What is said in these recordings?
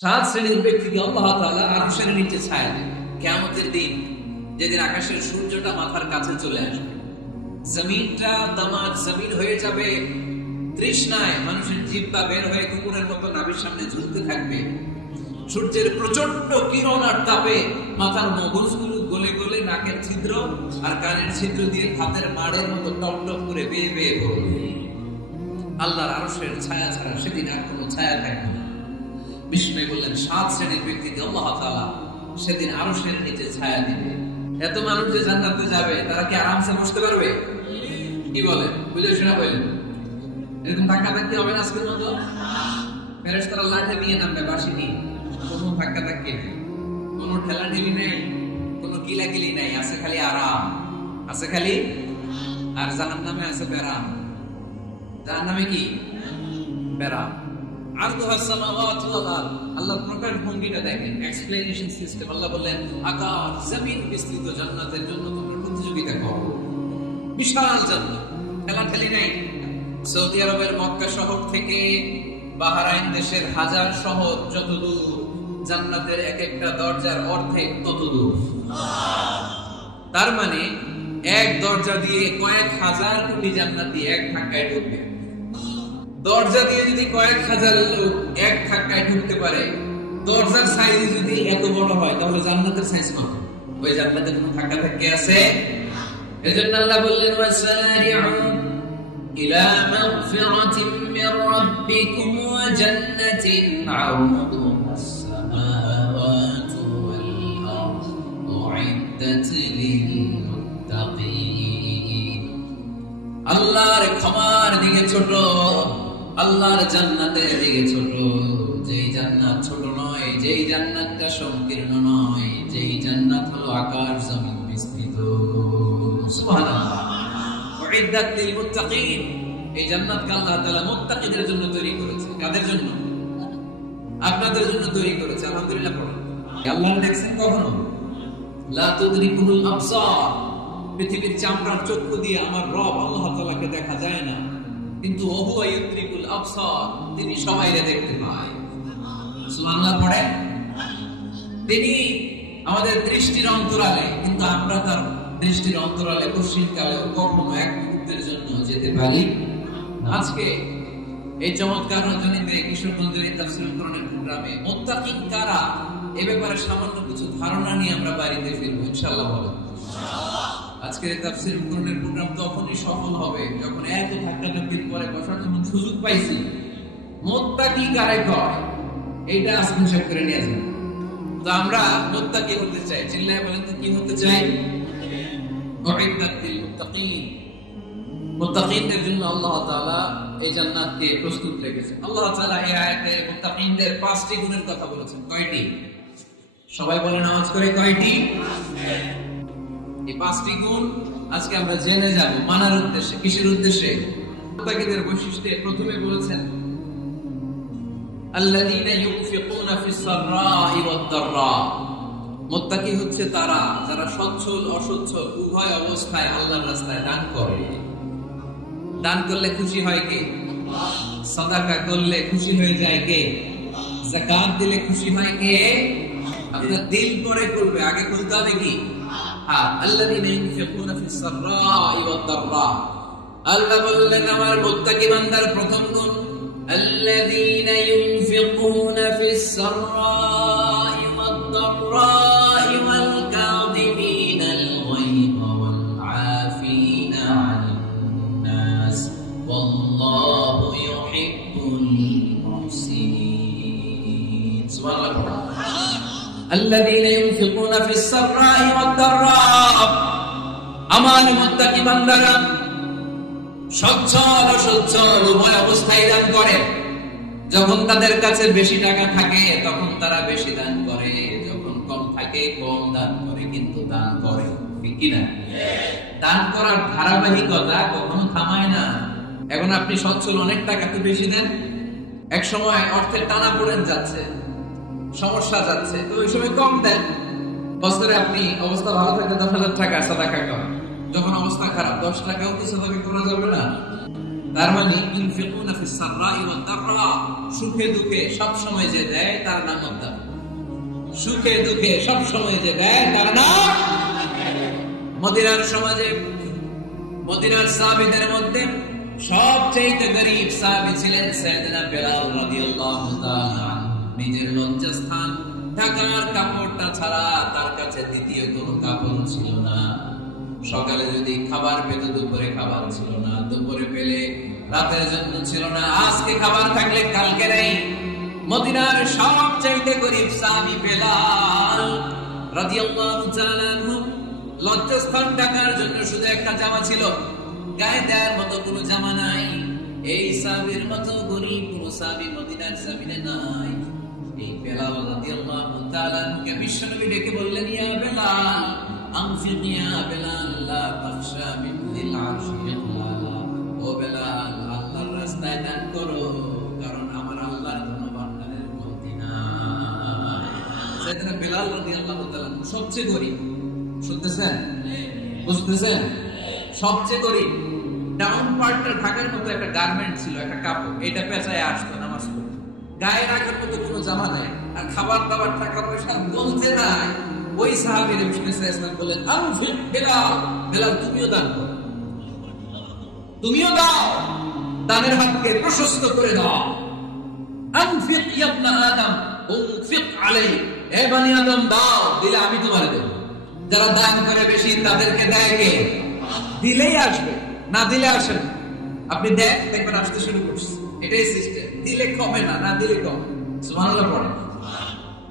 সাত শ্রেণীর ব্যক্তিকে আল্লাহ তাআলা আরশের নিচে ছায়া দেন কিয়ামতের দিন, যেদিন আকাশের সূর্যটা মাথার কাছে চলে আসবে, জমিনটা তামাক জমিন হয়ে যাবে, তৃষ্ণায় মানুষের জিহ্বা বের হয়ে কুকুরের মতো নাভির সামনে ঝুলতে থাকবে। সূর্যের প্রচন্ড কিরণ আর তাপে মাথার মগজগুলো গলে গলে নাকের ছিদ্র আর কানের ছিদ্র দিয়ে হাতের মাড়ের মতো টপটপ করে বেয়ে বেয়ে পড়বে। আল্লাহর আরশের ছায়া ছাড়া সেদিন আর কোনো ছায়া থাকবে না। বিষ্ণু বললেন, সাত শ্রেণীর ব্যক্তিকে আল্লাহ তাআলা সেদিন আরশের নিচে ছায়া দিবে। এত মানুষ যে জান্নাতে যাবে, তারা কি আরামসে বসতে পারবে? কি বলেন, বুঝে শোনা বলেন? এরকম ধাক্কা ধাক্কি হবে না আজকের মতো? ফেরেশতারা লাঠি নিয়ে নামবে, বাঁশি নিয়ে। কোনো ধাক্কা ধাক্কি নেই, কোনো ঠেলা ঠেলি নেই, কোনো কিলাকিলি নেই, আছে খালি আরাম, আছে খালি। আর জাহান্নামে আছে বেরাম। জাহান্নামে কি? বেরাম। আল্লাহ প্রকাশ ভঙ্গিটা দেখেন, এক্সপ্লেনেশন সিস্টেম। আল্লাহ বললেন, আকাশ জমিন বিস্তৃত জান্নাতের জন্য তোমরা প্রতিযোগিতা করো। বিশাল জান্নাত, ঠেলাঠেলি নাই। সৌদি আরবের মক্কা শহর থেকে বাহরাইন দেশের হাজার শহর যত দূর, জান্নাতের এক একটা দরজার অর্ধেক তত দূর। তার মানে এক দরজা দিয়ে কয়েক হাজার কোটি জান্নাতি এক ধাক্কায় ঢুকবে। দরজা দিয়ে যদি কয়েক হাজার লোক এক ধাক্কায় ঢুকতে পারে, দরজার সাইজ যদি এত বড় হয়, তাহলে জান্নাতের সাইজ কত? ওই জান্নাতের কোনো ধাক্কা ধাক্কি আছে? এজন্য আল্লাহ বললেন, ওয়াসারিউ ইলা মাগফিরাতিন মির রাব্বিকুম ওয়া জান্নাতিন আরদুহাস সামাওয়াতু ওয়াল আরদু উইদ্দাত লিল মুত্তাকিন। আল্লাহর ক্ষমার দিকে ছোট, আল্লাহর জান্নাতের দিকে ছোট। যেই জান্নাত ছোট নয়, যেই জান্নাতটা সংকীর্ণ নয়, যেই জান্নাত হলো আকাশ জমিন বিস্তৃত। সুবহানাল্লাহ। উইদ্দাত লিল মুত্তাকিন। এই জান্নাতকে আল্লাহ তাআলা মুত্তাকিদের জন্য তৈরি করেছে। কাদের জন্য? আপনাদের জন্য তৈরি করেছে। আলহামদুলিল্লাহ পড়ুন। আল্লাহর দেখছেন কখনো? লা তুদরিকুল আবসার। পৃথিবীর চামড়ার চক্ষু দিয়ে আমার রব আল্লাহ তাআলাকে দেখা যায় না, কিন্তু ওহুয়া ইউদরিকুল আবসার, তিনি সবাইকে দেখতে পায়। সুবহানাল্লাহ পড়ে। তিনি আমাদের দৃষ্টির অন্তরালে, কিন্তু আমরা তার দৃষ্টির অন্তরালে পশ্চিমকালে কখনো এক মুহূর্তের জন্য যেতে পারি। আজকে এই চমৎকার রজনীতে কিশোরগঞ্জের তাফসীর কোরআনের প্রোগ্রামে মুত্তাকিন কারা, এ ব্যাপারে সামান্য কিছু ধারণা নিয়ে আমরা বাড়িতে ফিরবো ইনশাআল্লাহ। বলেন আজকের তাফসীর কোরআনের প্রোগ্রাম তখনই সফল হবে যখন এত ধাক্কাধাক্কির পরে বসার জন্য সুযোগ পাইছি। মুত্তাকি কারে কয়, এইটা আজকে হিসাব করে নিয়ে আসবেন। তো আমরা মুত্তাকি হতে চাই, চিল্লায় বলেন তো কি হতে চাই? উইদ্দাত লিল মুত্তাকিন। মুত্তাকিনদের জন্য আল্লাহ তাআলা এই জান্নাতকে প্রস্তুত রেখেছেন। আল্লাহ তাআলা এই আয়াতে মুত্তাকিনদের 5টি গুণের কথা বলেছেন। কয়টি? সবাই বলেন আওয়াজ করে, কয়টি? এই 5টি গুণ আজকে আমরা জেনে যাব মানার উদ্দেশ্যে। কিসের উদ্দেশ্যে? মুত্তাকিদের বৈশিষ্ট্যে প্রথমে বলেছেন, আল্লাযীনা ইউনফিকুনা ফিস সাররাই ওয়াদ দাররা। মুত্তাকি হচ্ছে তারা যারা সচ্ছল অসচ্ছল উভয় অবস্থায় আল্লাহর রাস্তায় দান করে। দান করলে খুশি হয় কে? সাদাকা করলে খুশি হয়ে যায় কে? যাকাত দিলে খুশি হয় কে? আপনার দিল করে করবে, আগে করতে হবে কি? আল্লাযীনা ইউনফিকুনা ফিস সাররাই ওয়াদ দাররা। আল্লাহ বললেন আমার মুত্তাকি বান্দার প্রথম গুণ, আল্লাযীনা ইউনফিকুনা ফিস সাররাই ওয়াদ দাররা ওয়াল কাযিমিনাল গায়যা ওয়াল আফিনা আনিন নাস ওয়াল্লাহু ইউহিব্বুল মুহসিনিন। সুবহানাল্লাহ। الذين ينفقون في السراء والضراء। আমার মুত্তাকি বান্দারা সচ্ছল অসচ্ছল উভয় অবস্থায় দান করে। যখন তাদের কাছে বেশি টাকা থাকে তখন তারা বেশি দান করে, যখন কম থাকে কম দান করে, কিন্তু দান করে। ঠিক কি না? দান করার ধারাবাহিকতা কখনো থামায় না। এখন আপনি সচ্ছল, অনেক টাকা তো বেশি দেন, এক সময় অর্থের টানা পড়েন যাচ্ছে, সমস্যা যাচ্ছে, তো ওই সময় কম দেন। বছরে আপনি অবস্থা ভালো থাকলে 10,000 টাকা সাদাকা করেন, যখন অবস্থা খারাপ 10 টাকাও কি সাদাকা করা যাবে না? তার মানে ইনফিকুনা ফিস সাররাই ওয়াদ দাররা, সুখে দুঃখে সব সময় যে দেয় তার নাম মুত্তাকি। সুখে দুঃখে সব সময় যে দেয় তার নাম। মদিনার সমাজে, মদিনার সাহাবীদের মধ্যে সবচেয়ে গরীব সাহাবী ছিলেন সাইয়েদনা বেলাল রাদিয়াল্লাহু তাআলা। নিজের লজ্জাস্থান ঢাকার কাপড়টা ছাড়া তার কাছে দ্বিতীয় কোনো কাপড় ছিল না। সকালে যদি খাবার পেত, দুপুরে খাবার ছিল না, দুপুরে পেলে রাতের জন্য ছিল না, আজকে খাবার থাকলে কালকে নেই। মদিনার সবচেয়ে গরীব সাহাবী বেলাল রাদিয়াল্লাহু তাআলা আনহু, লজ্জাস্থান ঢাকার জন্য শুধু একটা জামা ছিল, গায়ে দেওয়ার মতো কোনো জামা নাই। এই সাহাবীর মতো গরীব কোনো সাহাবী মদিনার জমিনে নাই। এই বেলাল রাদিয়াল্লাহু তাআলা আনহুকে বিশ্বনবী ডেকে বললেন, ইয়া বেলাল আনফিক ইয়া বেলাল লা তাখশা মিন যিল আরশি ইকলালা। ও বেলাল, আল্লাহর রাস্তায় দান করো, কারণ আমার আল্লাহর ধনভাণ্ডারের কমতি নাই। সাইয়েদনা বেলাল রাদিয়াল্লাহু তাআলা সবচেয়ে গরীব, শুনতেছেন, বুঝতেছেন, সবচেয়ে গরীব। ডাউন পার্টটা ঢাকার মতো একটা গার্মেন্ট ছিল, একটা কাপড়, এটা পেঁচায় আসতো নামাজ পড়তে। গায়ে রাখার মতো কোনো জামা নাই, আর খাবার দাবার টাকা পয়সা বলতে নাই। ওই সাহাবী নবী সাল্লাল্লাহু আলাইহি ওয়াসাল্লাম বললেন, আনফিক বেলাল, বেলাল তুমিও দান করো, তুমিও দাও, দানের হাতকে প্রশস্ত করে দাও। আনফিক ইয়া ইবনা আদম উনফিক আলাইহি, হে বনি আদম দাও, দিলে আমি তোমারে দেব। যারা দান করে বেশি তাদেরকে দেয় কে? দিলেই আসবে, না দিলে আসে না। আপনি দেন, দেখবেন আসতে শুরু করছে। এটাই সিস্টেম, দিলে কমে না, না দিলে কমে। সুবহানাল্লাহ পড়েন।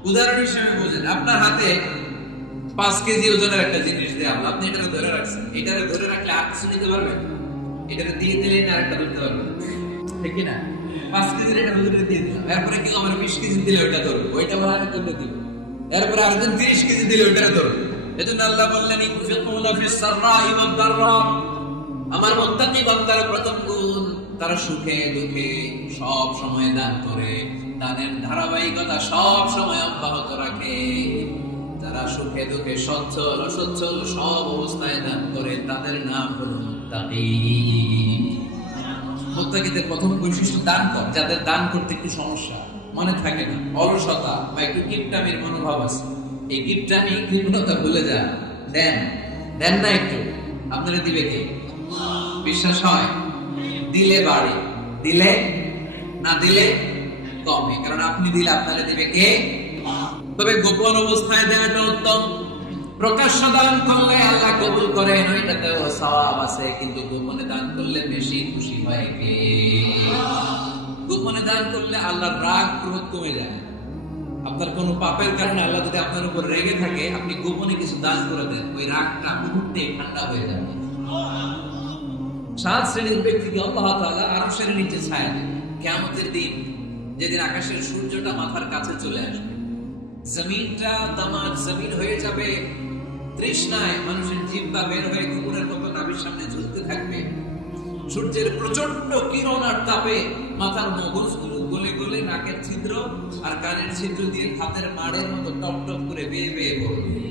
উদাহরণ হিসেবে বুঝেন, আপনার হাতে 5 কেজি ওজনের একটা জিনিস দেয়া, আপনি এটা ধরে রাখছেন, এটা ধরে রাখলে আর কিছু নিতে পারবেন? এটা দিয়ে দিলে না আরেকটা ধরতে পারবেন, ঠিক না? 5 কেজির এটা ধরে দিয়ে দিলাম, এরপরে কেউ আমার 20 কেজি দিলে ওইটা ধরবো, ওইটা আমার আরেকটা দিব, এরপরে আরেকজন 30 কেজি দিলে ওইটা ধরবো। এজন্য আল্লাহ বললেন, ইনফিকুনা ফিস সাররাই ওয়াদ দাররা। আমার মুত্তাকি বান্দারা প্রথম গুণ, তারা সুখে দুঃখে সব সময় দান করে, দানের ধারাবাহিকতা সব সময় অব্যাহত রাখে। যারা সুখে দুঃখে সচ্ছল অসচ্ছল সব অবস্থায় দান করে, তাদের নাম হলো মুত্তাকি। মুত্তাকিদের প্রথম বৈশিষ্ট্য দান কর। যাদের দান করতে একটু সমস্যা, মনে থাকে না, অলসতা বা একটু কিপটামির মনোভাব আছে, এই কিপটামি কৃপণতা ভুলে যা, দেন, দেন না একটু, আপনারা দিবে কে? বিশ্বাস হয়? দিলে বাড়ে, দিলে না দিলে কমে, কারণ আপনি দিলে আপনারা দিবে কে? তবে গোপন অবস্থায় দেওয়াটা উত্তম। প্রকাশ্য দান করলে আল্লাহ কবুল করেন, ওইটাতেও সওয়াব আছে, কিন্তু গোপনে দান করলে বেশি খুশি হয় কে? গোপনে দান করলে আল্লাহর রাগ ক্রোধ কমে যায়। আপনার কোন পাপের কারণে আল্লাহ যদি আপনার উপর রেগে থাকে, আপনি গোপনে কিছু দান করে দেন, ওই রাগটা মুহূর্তে ঠান্ডা হয়ে যাবে। 7 শ্রেণীর ব্যক্তিকে আল্লাহ তাআলা আরশের নিচে ছায়া দেন কিয়ামতের দিন, যেদিন আকাশের সূর্যটা মাথার কাছে চলে আসবে, জমিনটা তামার জমিন হয়ে যাবে, তৃষ্ণায় মানুষের জিহ্বা বের হয়ে কুকুরের মতো নাভির সামনে ঝুলতে থাকবে। সূর্যের প্রচন্ড কিরণ আর তাপে মাথার মগজগুলো গলে গলে নাকের ছিদ্র আর কানের ছিদ্র দিয়ে হাতের মাড়ের মতো টপ টপ করে বেয়ে বেয়ে পড়বে।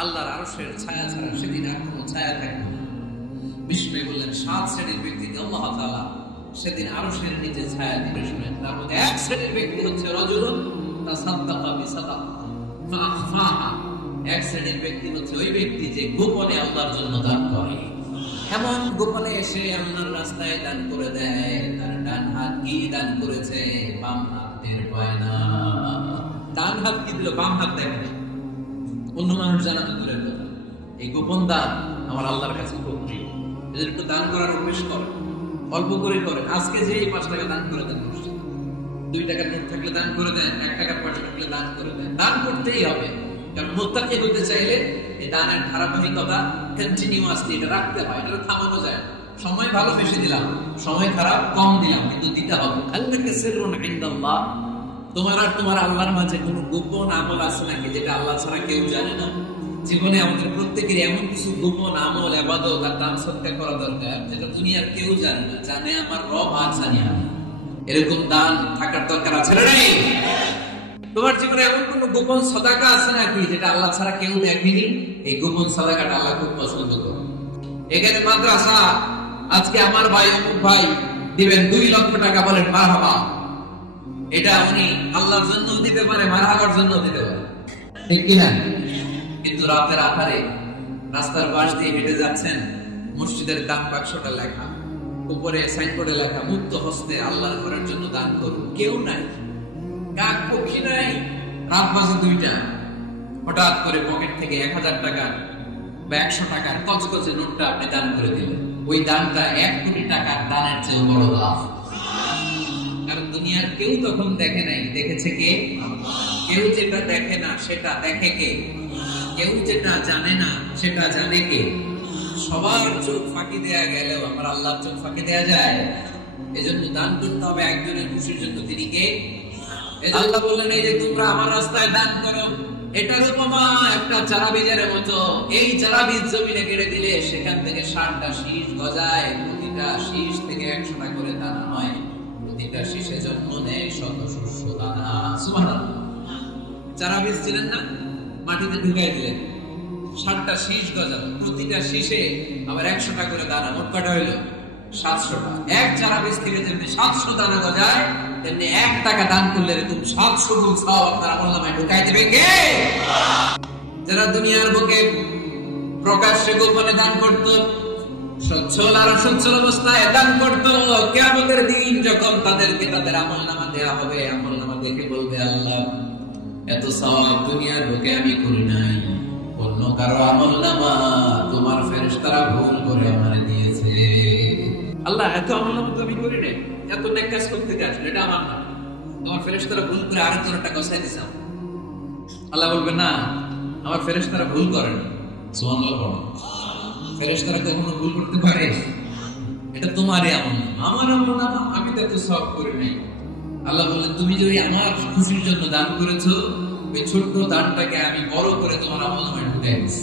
আল্লাহর আরশের ছায়া ছাড়া সেদিন আর কোনো ছায়া থাকবে না। বিষ্ণু বললেন, 7 শ্রেণীর ব্যক্তিকে আল্লাহ তাআলা সেদিন আরশের নিচে ছায়া দিবে। শুনেন, তার মধ্যে 1 শ্রেণীর ব্যক্তি হচ্ছে রাজুলুন তাসাদ্দাকা বিসাদাকা ফাআখফাহা। 1 শ্রেণীর ব্যক্তি হচ্ছে ওই ব্যক্তি যে গোপনে আল্লাহর জন্য দান করে। এমন গোপনে এসে আল্লাহর রাস্তায় দান করে দেয়, তার ডান হাত কি দান করেছে, বাম হাত টের পায় না। ডান হাত কি দিল, বাম হাত দেখে, অন্য মানুষ জানা তো দূরের কথা। এই গোপন দান আমার আল্লাহর কাছে খুব প্রিয়। এদের একটু দান করার অভ্যেস করেন, অল্প করে করেন। আজকে যে 5 টাকা দান করে দেন, 2 টাকার নোট থাকলে দান করে দেন, 1 টাকার পয়সা থাকলে দান করে দেন। দান করতেই হবে, কারণ মুত্তাকি হতে চাইলে এই দানের ধারাবাহিকতা কন্টিনিউয়াসলি এটা রাখতে হয়, এটা থামানো যায়। সময় ভালো বেশি দিলাম, সময় খারাপ কম দিলাম, কিন্তু দিতে হবে। আল্লাহকে সিররুন ইনদাল্লাহ, তোমার আর তোমার আল্লাহর মাঝে কোনো গোপন আমল আছে নাকি যেটা আল্লাহ ছাড়া কেউ জানে না? জীবনে আমাদের প্রত্যেকের এমন কিছু গোপন আমল, ইবাদত আর দান সদকা করা দরকার যেটা দুনিয়ার কেউ জানে না, জানে আমার রব আর জানি আমি। এরকম দান থাকার দরকার আছে না? নেই? তোমার জীবনে এমন কোন গোপন সাদাকা আছে নাকি যেটা আল্লাহ ছাড়া কেউ দেখেনি? এই গোপন সাদাকাটা আল্লাহ খুব পছন্দ করে। এখানে মাদ্রাসা আজকে আমার ভাই অমুক ভাই দিবেন 2 লক্ষ টাকা, বলেন মারহাবা। এটা উনি আল্লাহর জন্য দিতে পারে, মারহাবার জন্য দিতে পারে, ঠিক কি না? কিন্তু রাতের আধারে রাস্তার পাশ দিয়ে হেঁটে যাচ্ছেন, মসজিদের দান বাক্সটা লেখা, উপরে সাইনবোর্ডে লেখা মুক্ত হস্তে আল্লাহর ঘরের জন্য দান করুন। কেউ নাই, কাক পক্ষী নাই। রাত বাজে 2টা, হঠাৎ করে পকেট থেকে 1000 টাকা বা 100 টাকার কচকচে নোটটা আপনি দান করে দিলেন। ওই দানটা 1 কোটি টাকার দানের চেয়ে বড় লাভ। কারণ দুনিয়ার কেউ তখন দেখে নাই, দেখেছে কে? কেউ যেটা দেখে না সেটা দেখে কে? কেউ যেটা জানে না সেটা জানে কে? সবার চোখ ফাঁকি দেয়া গেলেও আমার আল্লাহর চোখ ফাঁকি দেয়া যায়? এজন্য দান করতে হবে একজনের খুশির জন্য। তিনি কে? আল্লাহ বললেন, এই যে তোমরা আমার রাস্তায় দান করো, এটার উপমা একটা চারা বীজের মতো। এই চারা বীজ জমিনে কেটে দিলে সেখান থেকে 60টা শীষ গজায়, প্রতিটা শীষ থেকে 100টা করে দানা হয়, প্রতিটা শীষে জন্ম নেয় শত শস্য দানা। সুবহানাল্লাহ। চারা বীজ ছিলেন না, মাটিতে ঢুকাই দিলেন, 60টা শীষ গজালো, প্রতিটা শীষে আবার 100টা করে দানা, মোট কটা হইল? 700টা। এক চারা বীজ থেকে যেমনি 700 দানা গজায়, তেমনি 1 টাকা দান করলে এরকম 700 গুণ সওয়াব আপনার আমলনামায় ঢুকাই দিবে কে? যারা দুনিয়ার বুকে প্রকাশ্যে গোপনে দান করত, সচ্ছল আর অসচ্ছল অবস্থায় দান করত, কিয়ামতের দিন যখন তাদেরকে তাদের আমলনামা দেয়া হবে, আমলনামা দেখে বলবে, আল্লাহ এত সওয়াব দুনিয়ার বুকে আমি করি নাই, অন্য কারো আমলনামা তোমার ফেরেশতারা ভুল করে আমারে দিয়েছে। আল্লাহ এত আমলনামা তো আমি করি নাই, এত নেক কাজ করতে যাস, এটা আমার না, তোমার ফেরেশতারা ভুল করে আরেকজনের টাকা গছাই দিয়েছে। আল্লাহ বলবে, না, আমার ফেরেশতারা ভুল করে না। সুবহানাল্লাহ বলো। ফেরেশতারা কখনো ভুল করতে পারে? এটা তোমারই আমলনামা, আমার আমলনামা, আমি তো এত সওয়াব করি নাই। আল্লাহ বললেন, তুমি যদি আমার খুশির জন্য দান করেছো, ওই ছোট্ট দানটাকে আমি বড় করে তোমার আমলনামায় ঢুকাই দিচ্ছি।